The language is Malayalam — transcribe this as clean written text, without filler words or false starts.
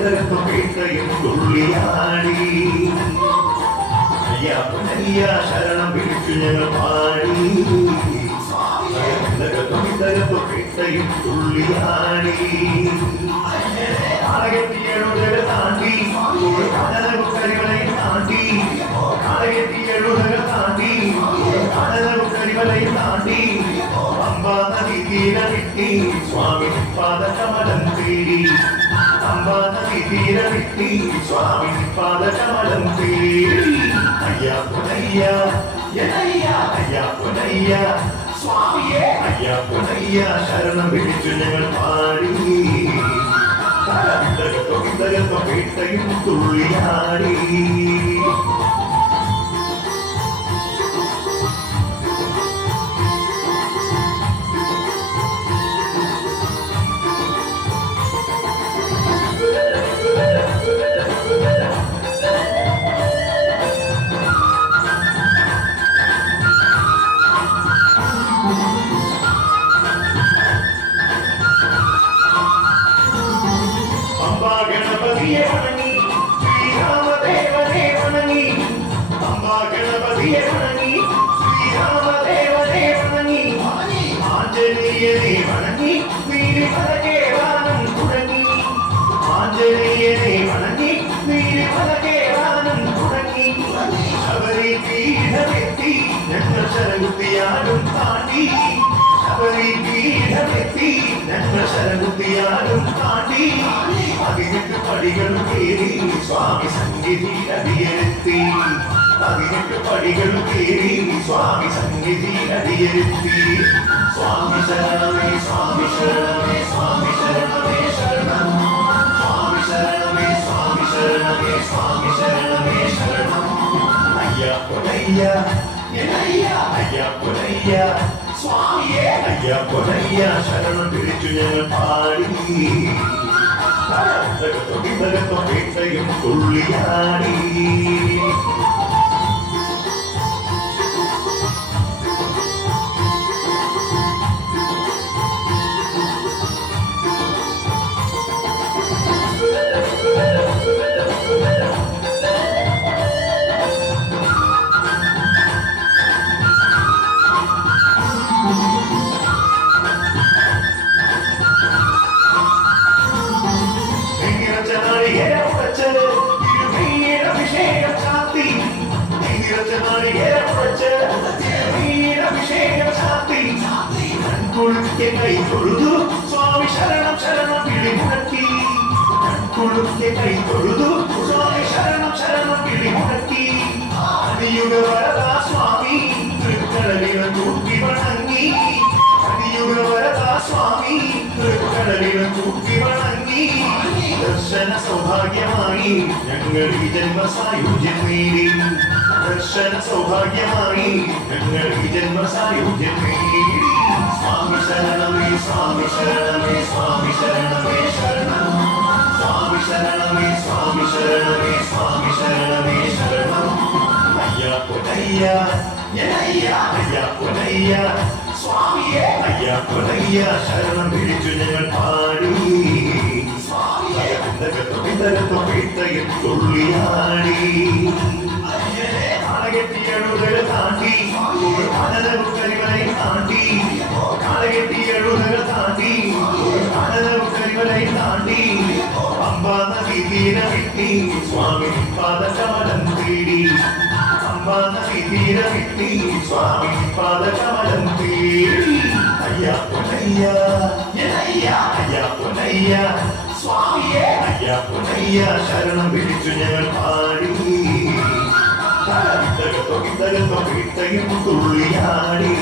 വീട്ടയും തുള്ളിയാടി അയ്യപ്പനയ്യ ശരണം വിളിച്ചു ഞങ്ങൾ പാടി വീട്ടയും തുള്ളിയാടി ആളകെട്ടിയഴുതക താണ്ടി കടലകുക്കരികളെ താണ്ടി ആളകെട്ടിയഴുതക താണ്ടി കടലകുക്കരികളെ താണ്ടി അമ്പാ നദി തീര വിട്ടി സ്വാമി പാദകമലം തേടി അമ്പാ നദി തീര വിട്ടി സ്വാമി പാദകമലം തേടി അയ്യപ്പനയ്യ അയ്യപ്പനയ്യ സ്വാമിയേ അയ്യപ്പനയ്യ ശരണം വിളിച്ചു ഞങ്ങൾ പാടി വീട്ടയും തുള്ളിയാടി ഗണപതിയെ വണങ്ങി ശ്രീരാമദേവനെ വണങ്ങി അമ്പാ ഗണപതിയെ വണങ്ങി ശ്രീരാമദേവനെ വണങ്ങി ആഞ്ജനേയനെ വണങ്ങി വീരഫലകേറാനം തുടങ്ങി ആഞ്ജനേയനെ വണങ്ങി വീരഫലകേറാനം തുടങ്ങി ശബരി പീഠമെത്തി ഞങ്ങൾ ശരകുത്തിയാലും താണ്ടി ശബരി പീഠമെത്തി ഞങ്ങൾ ശരകുത്തിയാലും താണ്ടി 18 പടികൾ കേറി സ്വാമി സന്നിധി അടിയെത്തി 18 പടികൾ കേറി സ്വാമി സന്നിധി അടിയെത്തി സ്വാമി ശരണമേ സ്വാമി ശരണമേ സ്വാമി ശരണമേ ശരണം സ്വാമി ശരണമേ സ്വാമി ശരണമേ സ്വാമി ശരണമേ ശരണം അയ്യപ്പനയ്യ അയ്യപ്പനയ്യ സ്വാമിയേ അയ്യപ്പനയ്യ ശരണം വിളിച്ചു ഞങ്ങൾ പാടി വീട്ടയും തുള്ളിയാടി കൈ തൊഴുതു സ്വാമി ശരണം ശരണം വിളി മുഴക്കി കുളുക്കെ കൈ തൊഴുതു സ്വാമി ശരണം ശരണം വിളി മുഴക്കി അതിയുഗ വരദാ സ്വാമി തൃക്കടലിന തൂക്കി വണങ്ങി അതിയുഗ വരദാ സ്വാമി തൃക്കടലിന തൂക്കി വണങ്ങി ദർശന സൗഭാഗ്യമായി ഞങ്ങൾ ഈ ജന്മസായുജ്യം നേടി ദർശന സൗഭാഗ്യമായി ഞങ്ങൾ ഈ ജന്മസായുജ്യം നേടി സ്വാമി ശരണമേ സ്വാമി ശരണമേ സ്വാമി ശരണമേ ശരണം സ്വാമി ശരണമേ സ്വാമി ശരണമേ സ്വാമി ശരണമേ ശരണം അയ്യപ്പനയ്യ അയ്യപ്പനയ്യ സ്വാമിയേ അയ്യപ്പനയ്യ ശരണം വിളിച്ചു ഞങ്ങൾ പാടി വീട്ടയും തുള്ളിയാടി ആളകെട്ടിയഴുതക താണ്ടി കരിവരെ താണ്ടി ആളകെട്ടിയഴുതക താണ്ടി കരിവരെ താണ്ടി അമ്പാ നദി തീര വിട്ടി സ്വാമി പാദകമലം തേടി അമ്പാ നദി തീര വിട്ടി സ്വാമി പാദകമലം തേടി അയ്യപ്പനയ്യ അയ്യപ്പനയ്യ സ്വാമിയേ അയ്യപ്പനയ്യ ശരണം വിളിച്ചു ഞങ്ങൾ പാടി വീട്ടയും തുള്ളിയാടി